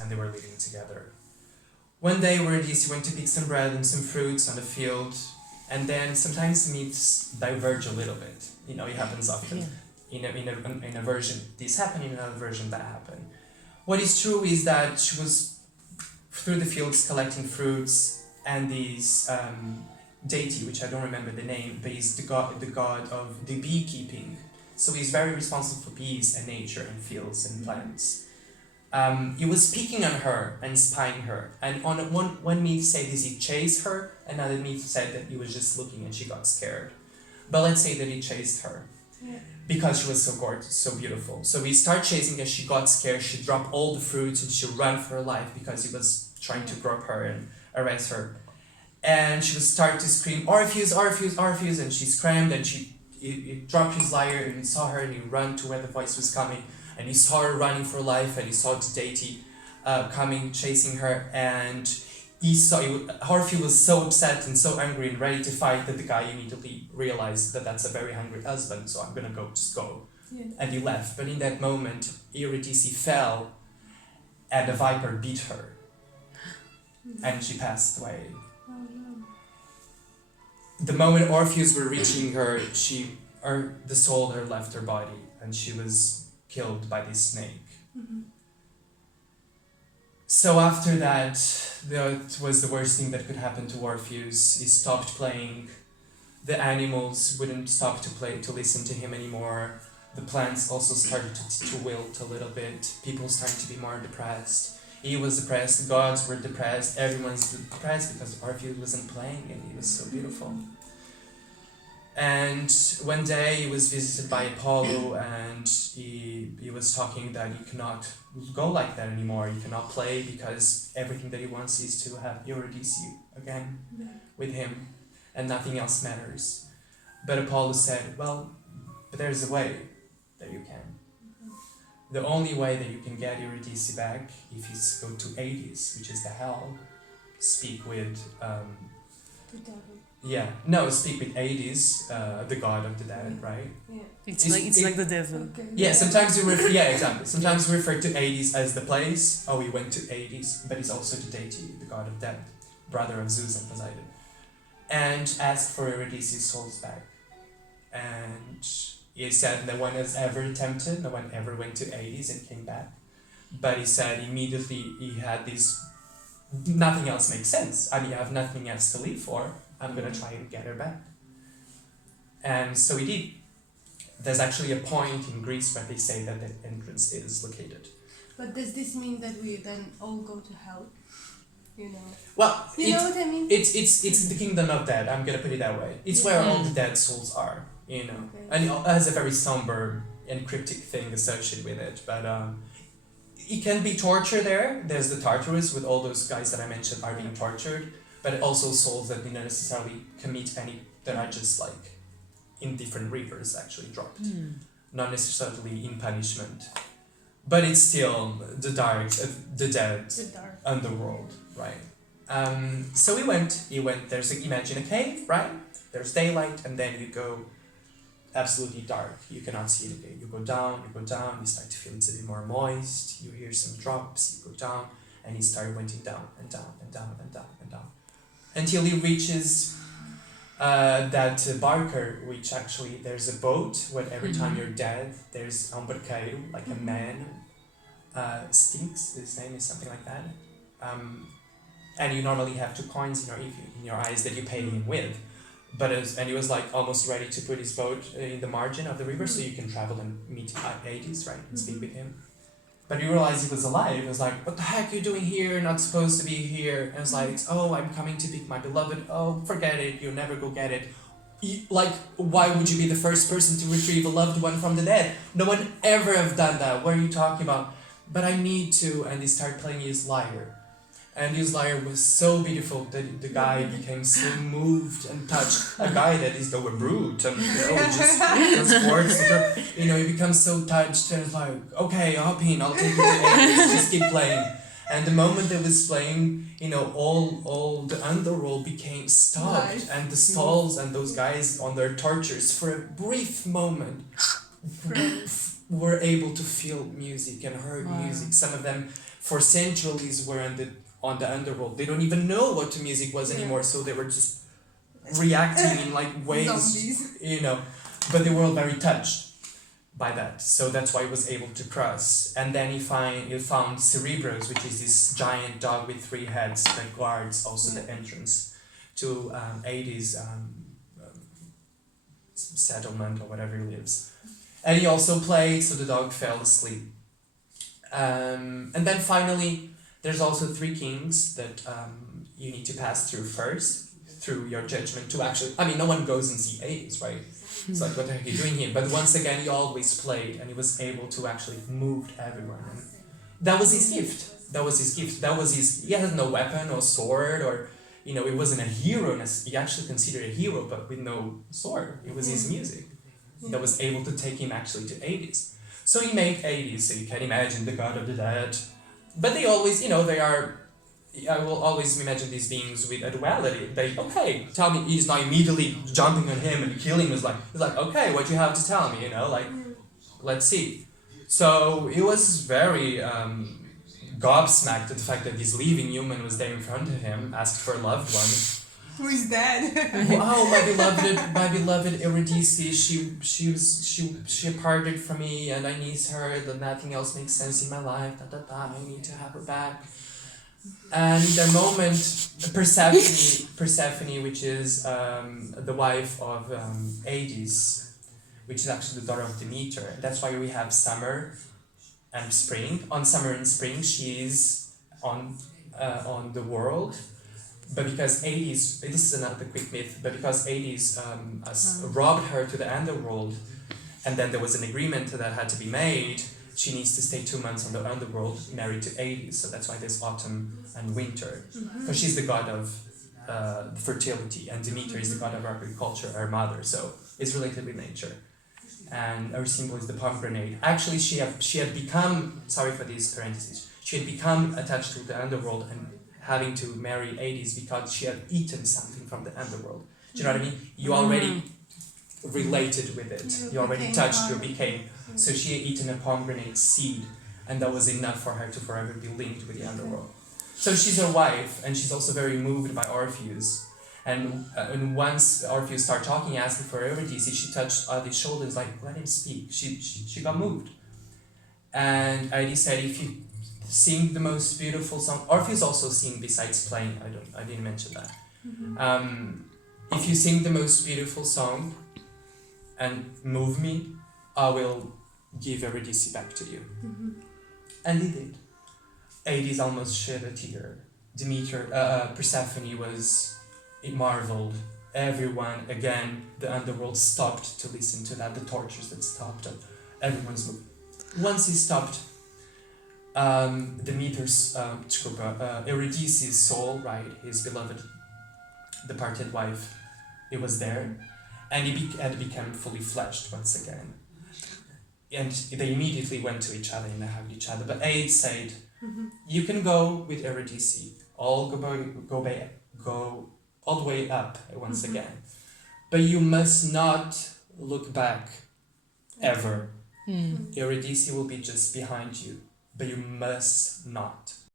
and they were living together. One day, Eurydice went to pick some bread and some fruits on the field, and then sometimes myths diverge a little bit. You know, it happens often. Yeah. In a version, this happened, in another version, that happened. What is true is that she was through the fields collecting fruits, and this deity, which I don't remember the name, but he's the god of the beekeeping. So he's very responsible for bees and nature and fields and plants. He was picking on her and spying her. And on one myth said he chased her, another myth said that he was just looking and she got scared. But let's say that he chased her. Yeah. Because she was so gorgeous, so beautiful. So he started chasing her, she got scared, she dropped all the fruits and she ran for her life because he was trying to grab her and arrest her. And she was starting to scream, Orpheus, Orpheus, Orpheus, and she screamed and he dropped his lyre and he saw her and he ran to where the voice was coming. And he saw her running for life, and he saw the deity coming, chasing her, and Orpheus was so upset and so angry and ready to fight that the guy immediately realized that that's a very hungry husband, so I'm gonna just go. Yeah. And he left. But in that moment, Eurydice fell, and the viper beat her, and she passed away. Oh no. The moment Orpheus were reaching her, the soul had left her body, and she was killed by this snake. Mm-hmm. So after that was the worst thing that could happen to Orpheus. He stopped playing. The animals wouldn't stop to listen to him anymore. The plants also started to wilt a little bit. People started to be more depressed. He was depressed, the gods were depressed, everyone's depressed because Orpheus wasn't playing and he was so beautiful. And one day he was visited by Apollo, and he was talking that you cannot go like that anymore. You cannot play because everything that he wants is to have Eurydice again with him, and nothing else matters. But Apollo said, well, but there's a way that you can. The only way that you can get Eurydice back if you go to Hades, which is the hell, speak with The devil. speak with Hades, the god of the dead, right? Yeah. It's like the devil. Okay. Yeah, sometimes exactly. Sometimes we refer to Hades as the place. Oh, we went to Hades, but he's also the deity, the god of death, brother of Zeus and Poseidon, and asked for Eurydice's souls back. And he said no one has ever attempted, no one ever went to Hades and came back. But he said immediately he had this, nothing else makes sense. I have nothing else to live for. I'm gonna try and get her back. And so he did. There's actually a point in Greece where they say that the entrance is located. But does this mean that we then all go to hell? You know. Well, You know what I mean? it's the kingdom of dead. I'm gonna put it that way. It's where all the dead souls are. You know, Okay. and it has a very somber and cryptic thing associated with it. But it can be torture there. There's the Tartarus with all those guys that I mentioned are being tortured. But also souls that didn't necessarily commit any, that are just like in different rivers actually dropped. Not necessarily in punishment. But it's still the dead The dark. underworld, right? So he went, imagine a cave, right? There's daylight, and then you go absolutely dark. You cannot see it again. You go down, you start to feel it's a bit more moist, you hear some drops, you go down, and he started went down and down and down and down and down. Until he reaches that barker, which actually there's a boat where every time you're dead, there's um barqueiro, like a man, stinks, his name is something like that. And you normally have 2 coins in your eyes that you pay him with. And he was like almost ready to put his boat in the margin of the river so you can travel and meet Hades, right, and speak with him. But he realized he was alive. He was like, what the heck are you doing here? You're not supposed to be here. And I was like, oh, I'm coming to pick my beloved. Oh, forget it. You'll never go get it. Like, why would you be the first person to retrieve a loved one from the dead? No one ever have done that. What are you talking about? But I need to. And he started playing his lyre. And his lyre was so beautiful that the guy became so moved and touched. A guy that is though a brute and just transports. He becomes so touched and is like, okay, hop in, I'll take you to Hades, just keep playing. And the moment they was playing, all the underworld became stopped, Right. and the stalls and those guys on their tortures for a brief moment were able to feel music and heard music. Some of them for centuries were on the underworld. They don't even know what music was anymore, so they were just reacting in like ways, Zombies. you know, but they were all very touched by that. So that's why he was able to cross. And then he found Cerebros, which is this giant dog with 3 heads that guards also the entrance to Hades' settlement or whatever he lives. And he also played, so the dog fell asleep. And then finally, there's also 3 kings that you need to pass through first, through your judgment to actually, I mean, no one goes and see Hades, right? It's like, what the heck are you doing here? But once again, he always played, and he was able to actually move everyone. And that was his gift. That was his gift. He had no weapon or sword, or, you know, he wasn't a hero. He actually considered a hero, but with no sword. It was his music that was able to take him actually to Hades. So he made Hades, so you can imagine the god of the dead. But they always, you know, I will always imagine these beings with a duality. Tell me, he's not immediately jumping on him and killing him. He's like, okay, what you have to tell me, you know, like, let's see. So he was very gobsmacked at the fact that this living human was there in front of him, asked for a loved one. Who is dead? Oh, my beloved Eurydice, she parted from me and I need her, that nothing else makes sense in my life, I need to have her back. And in that moment, Persephone, which is the wife of Hades, which is actually the daughter of Demeter. That's why we have summer and spring. On summer and spring, she is on the world. But because Hades, this is another quick myth, but because Hades robbed her to the underworld, and then there was an agreement that had to be made, she needs to stay 2 months on the underworld, married to Hades. So that's why there's autumn and winter. Because she's the god of fertility, and Demeter is the god of agriculture, her mother. So it's related with nature. And her symbol is the pomegranate. Actually, she had become, sorry for these parentheses, she had become attached to the underworld and having to marry Hades because she had eaten something from the underworld. Do you know what I mean? You already related with it. You already touched, you became. So she had eaten a pomegranate seed, and that was enough for her to forever be linked with the underworld. So she's her wife, and she's also very moved by Orpheus. And once Orpheus started talking, asking for Eurydice, she touched Hades' shoulders, like, let him speak. She got moved. And Hades said, if you sing the most beautiful song, Orpheus also sing besides playing, I didn't mention that. If you sing the most beautiful song and move me, I will give Eurydice back to you. And he did. Hades almost shed a tear. Persephone marveled. Everyone, again, the underworld stopped to listen to that, the tortures that stopped, and everyone's moved. Once he stopped, Eurydice's soul, right, his beloved departed wife, it was there, and he had become fully fleshed once again. And they immediately went to each other and they hugged each other. But Hades said, you can go with Eurydice, go all the way up once again. But you must not look back, ever. Eurydice will be just behind you, but you must not.